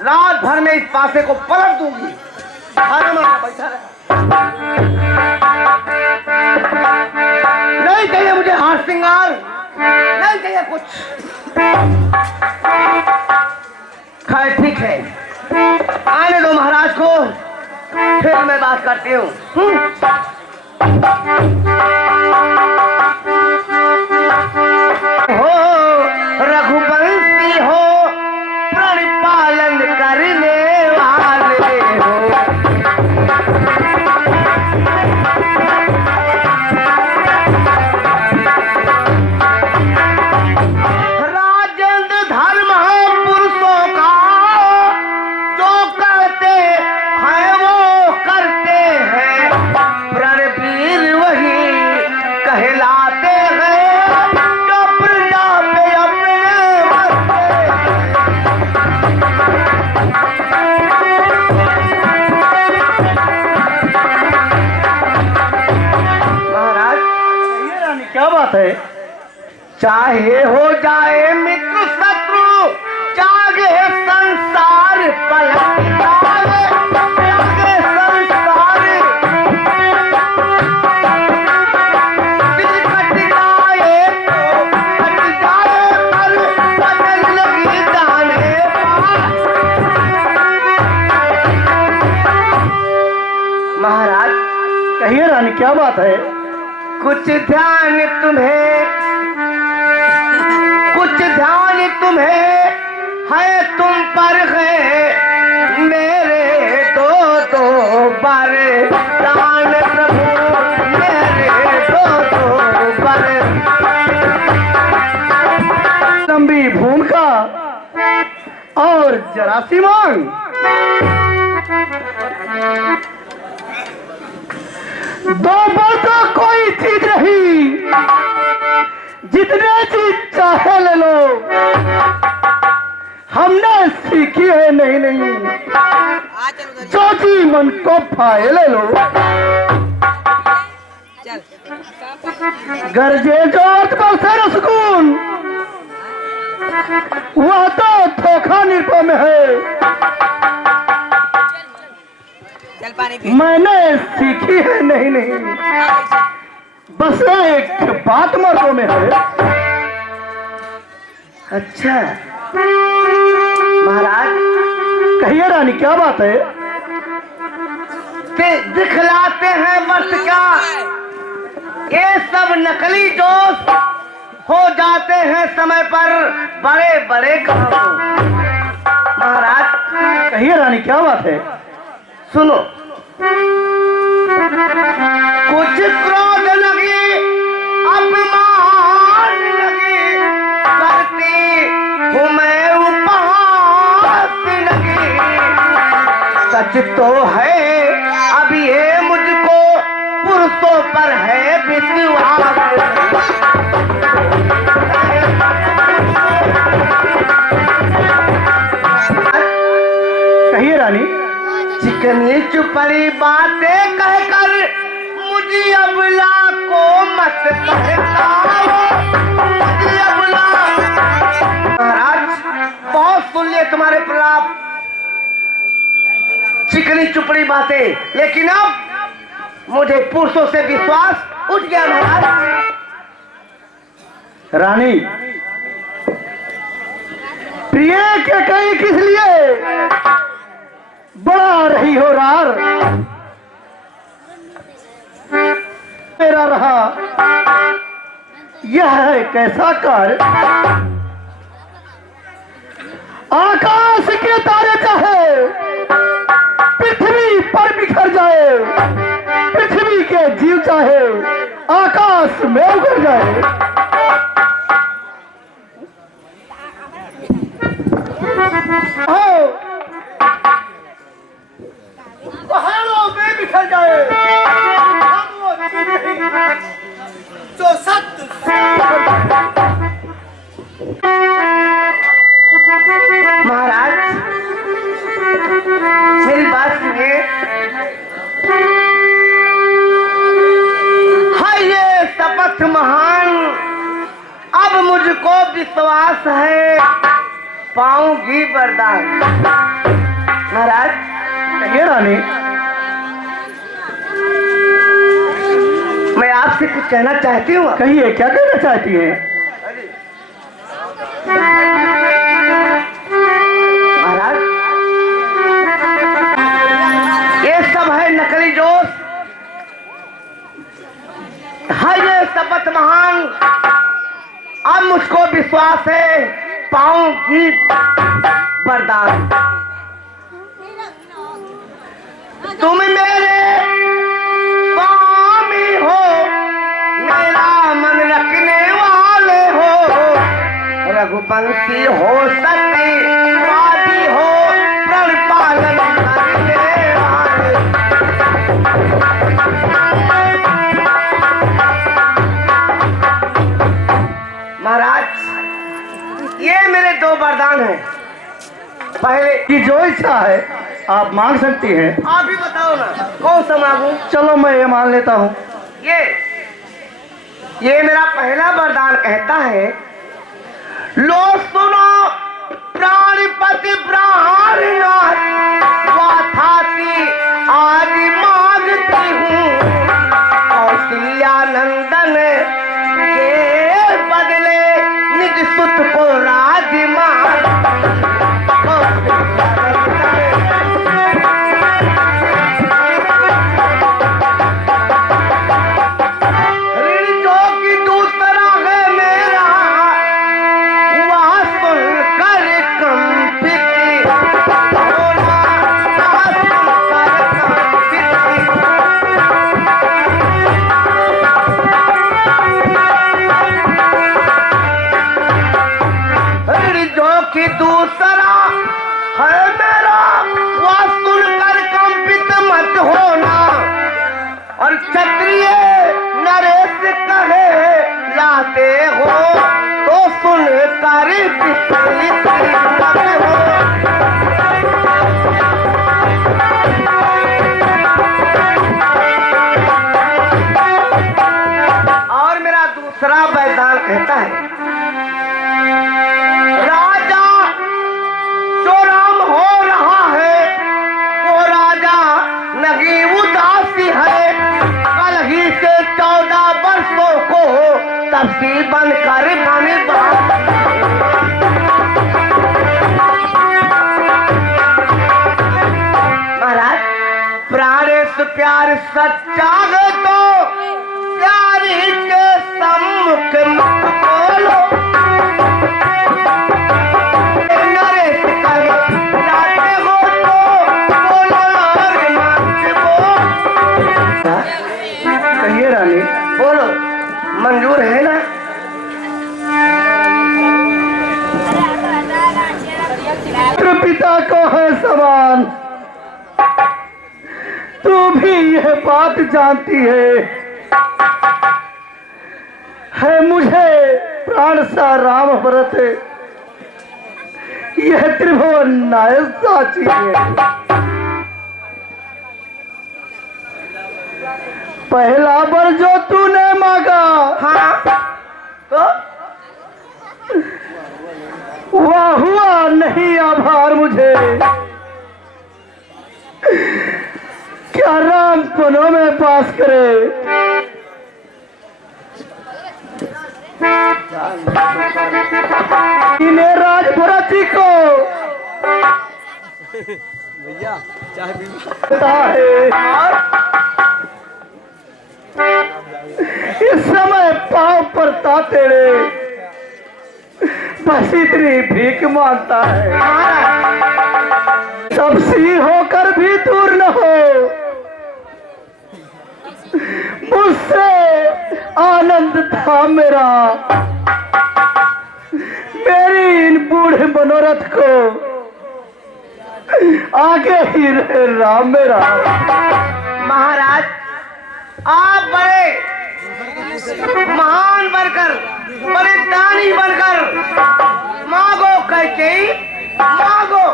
रात भर में इस पासे को पलट दूंगी। बैठा नहीं चाहिए मुझे हार श्रृंगार, नहीं चाहिए कुछ। खैर ठीक है, आने दो महाराज को, फिर मैं बात करती हूँ। हो रघुवंशी हो, प्रण पालन करने वाले हो। राजेंद्र धर्म है पुरुषों का, जो करते हैं वो करते हैं। प्रणवीर वही कहलाते हैं, जो प्रजा पे अपने महाराज ये रानी क्या बात है? चाहे हो जाए मित्र शत्रु, जागे संसार पलट जाए, जागे संसार दिल कट जाए तो कट जाए, पर बदल लगी जाने पार। महाराज कहिए रानी क्या बात है? कुछ ध्यान तुम्हें है तुम पर है, मेरे दो वरदान प्रभु, मेरे दो वरदान। लंबी भूमिका और जरासीमान, दो बातों कोई चीज नहीं, जितने चीज चाहे ले लो, हमने सीखी है नहीं, जो जी मन को पाए ले लो। गरजे जो बल सुकून, वह तो धोखा निपो में है। मैंने सीखी है नहीं, बस एक बात मर्दों में है। अच्छा महाराज कहिए रानी क्या बात है? दिखलाते हैं वर्ष का, ये सब नकली दोस्त हो जाते हैं समय पर बड़े बड़े काम। महाराज कहिए रानी क्या बात है? सुनो, कुछ क्रोध लगी, अपमान लगी, करती हूँ मैं उपहास लगी। सच तो है अब ये मुझको पुरुषों पर है विश्वास। कहिए रानी। चिकनी चुपड़ी बातें कहकर मुझे अबला को मत बहकाओ, मुझे अबला। महाराज बहुत सुन लिए तुम्हारे प्रलाप, चिकनी चुपड़ी बातें, लेकिन अब मुझे पुरुषों से विश्वास उठ गया। महाराज रानी प्रिय के कहीं किस लिए बड़ा रही हो रार, मेरा रहा यह है कैसा कार्य। आकाश के तारे चाहे पृथ्वी पर बिखर जाए, पृथ्वी के जीव चाहे आकाश में उतर जाए। पहाड़ों में बिखर जाए, जो सत्य महाराज मेरी बात सुनिए। है ये शपथ महान, अब मुझको विश्वास है पाऊंगी वरदान। महाराज कहिए रानी। मैं आपसे कुछ कहना चाहती हूँ। कहिए, क्या कहना चाहती हैं? महाराज ये सब है नकली जोश, है ये शपथ महान। अब मुझको विश्वास है पाऊंगी वरदान। तुम मेरे स्वामी हो, मेरा मन रखने वाले हो, रघुवंशी हो, सत्यवादी हो, प्रण पालन करने वाले। महाराज ये मेरे दो वरदान हैं। पहले कि जो इच्छा है आप मांग सकती हैं। आप ही बताओ ना कौन सा मांगू। चलो मैं ये मान लेता हूँ। ये मेरा पहला वरदान कहता है, लो सुनो प्राणपति प्राणनाथ, वाथाती आज मांगती हूँ, कौशल्या नंदन के बदले निज सुत को राजमान। दूसरा है मेरा, वह सुनकर कंपित मत होना, और क्षत्रिय नरेश कहे लाते हो तो सुनकर विचलित मत हो। और मेरा दूसरा वरदान कहता है, नहीं उदासी है, कल ही से 14 वर्षों को तपसी बनकर बने। महाराज प्राणेश प्यार सच्चा है तो प्यारी के सम्मुख मत बोलो, नरेश करे लाते हो तो बोलो और मत बोलो। कहिए रानी। बोलो मंजूर है ना। पिता को है समान, तू भी यह बात जानती है मुझे प्राण सा राम भरत, यह त्रिभुवन नायक साची है। पहला बर जो तूने मांगा, हाँ तो वह हुआ नहीं आभार मुझे, क्या राम पनों में पास करे। इन्हें राजभरत जी को भैया चाय पीता है। इस समय पांव पर तातेड़े बस इतनी भीख मांगता है, सबसी होकर भी दूर न हो, मुझसे आनंद था मेरा, मेरी इन बूढ़े मनोरथ को आगे ही रहे राम मेरा। महाराज आप बड़े महान बनकर, बड़े दानी बनकर मांगो कैकेयी मांगो,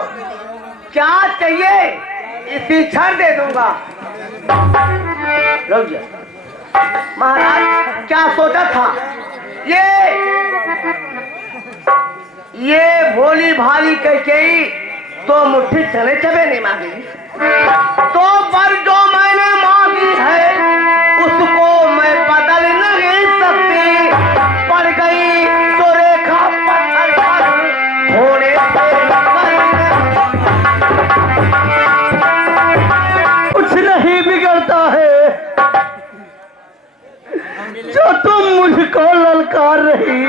क्या चाहिए इसी क्षण दे दूंगा। रुक जा महाराज, क्या सोचा था ये भोली भाली कैकेयी तो मुट्ठी चने चबे नहीं मांगी, तो पर जो मैंने मांगी है उसको मैं बदल नहीं सकती। पड़ गई तो रेखा पत्थर पर होने से कुछ नहीं बिगड़ता है जो तुम मुझको ललकार रही।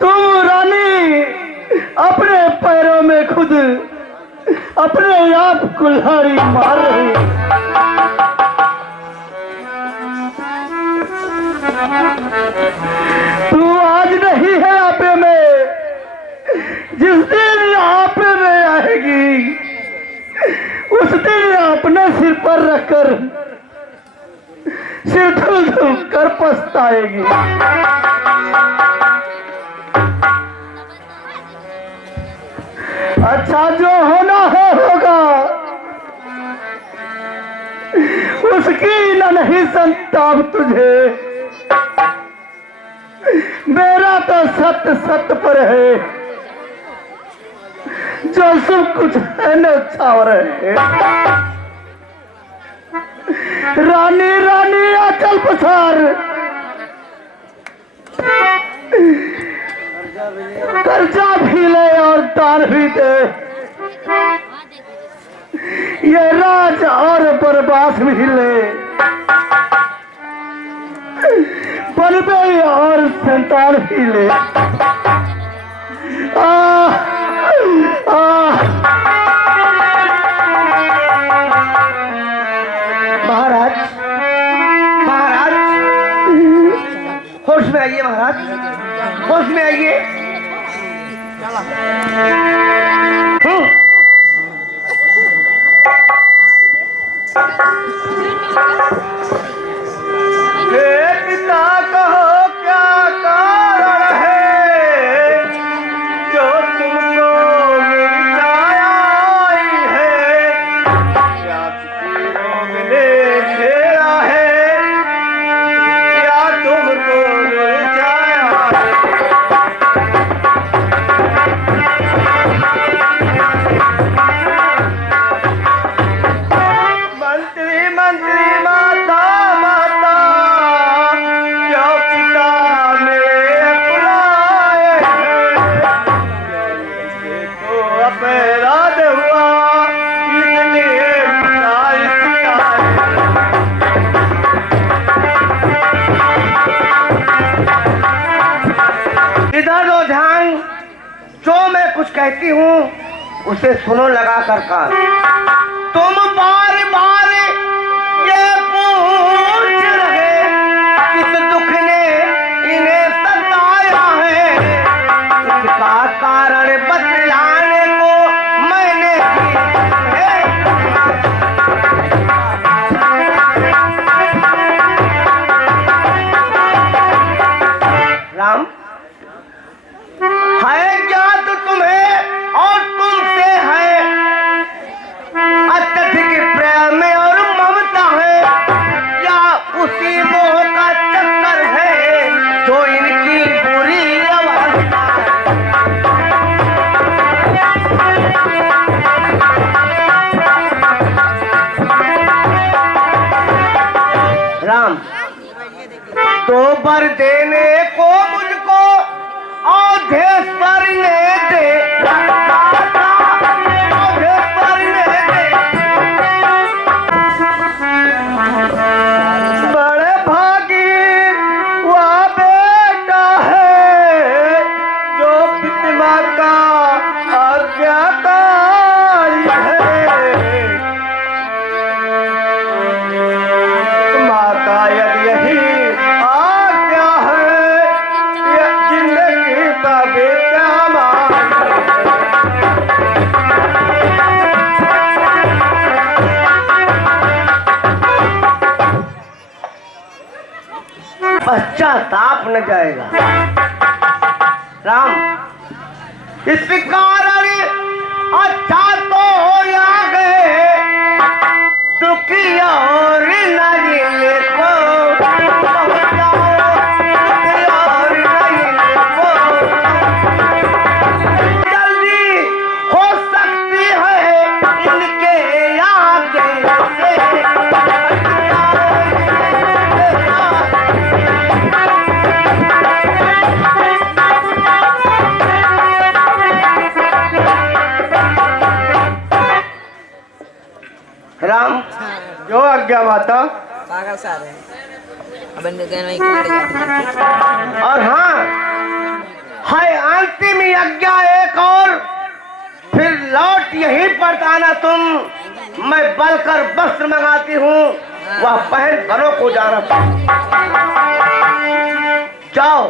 तुम रानी अपने पैरों में खुद अपने आप कुल्हाड़ी मार रही। तू आज नहीं है आपे में, जिस दिन आपे में आएगी उस दिन अपने सिर पर रखकर सिर धुल धुल कर पछताएगी। अच्छा जो होना है होगा, उसकी न नहीं संताप तुझे। मेरा तो सत्य सत्य पर है, जो सब कुछ है न छावर है। रानी रानी आचल पसार, कर्जा भी ले और दान भी दे। ये राज और बरबास भी ले, बलबे और संतान भी ले। महाराज, महाराज होश में आइए, महाराज होश में आइए। पिता कहो क्या कारण है जो तुमको मुरझाया आई है? क्या किसी रोग ने घेरा है, क्या तुमको मुरझाया है? मंत्री मंत्री माता माता क्यों पिता मेरे बुलाए हैं? तो अपराध हुआ इसलिए पिता इसका इधर दो ध्यान, जो मैं कुछ कहती हूँ उसे सुनो लगा कर कान। तुम बार बार ये पूछ रहे किस दुख ने इन्हें सताया है, इसका कारण बतलाने को मैंने है। राम है ज्ञात तुम्हें और तुमसे है अत्यधिक प्रेम और ममता है, या उसी मोह का चक्कर है जो इनकी बुरी अवस्था है। राम तो बर देने को मुझको औधेश्वर ने दे, औधेश्वर ने दे। बड़े भागी वह बेटा है जो पिता का आज्ञाकारी है। माता यदि यही आज्ञा है, यह जिंदगी का बेटा पश्चाताप न जाएगा। राम इस कारण अच्छा तो हो या गए दुखी और नहीं को जल्दी आज्ञा माता। पागल सारे अब इनके कहने में किनारे जाते हैं। और हाँ है अंतिम यज्ञ एक और, फिर लौट यहीं पर आना तुम। मैं बलकर वस्त्र मंगाती हूँ, वह पहन घरों को जाना। जाओ।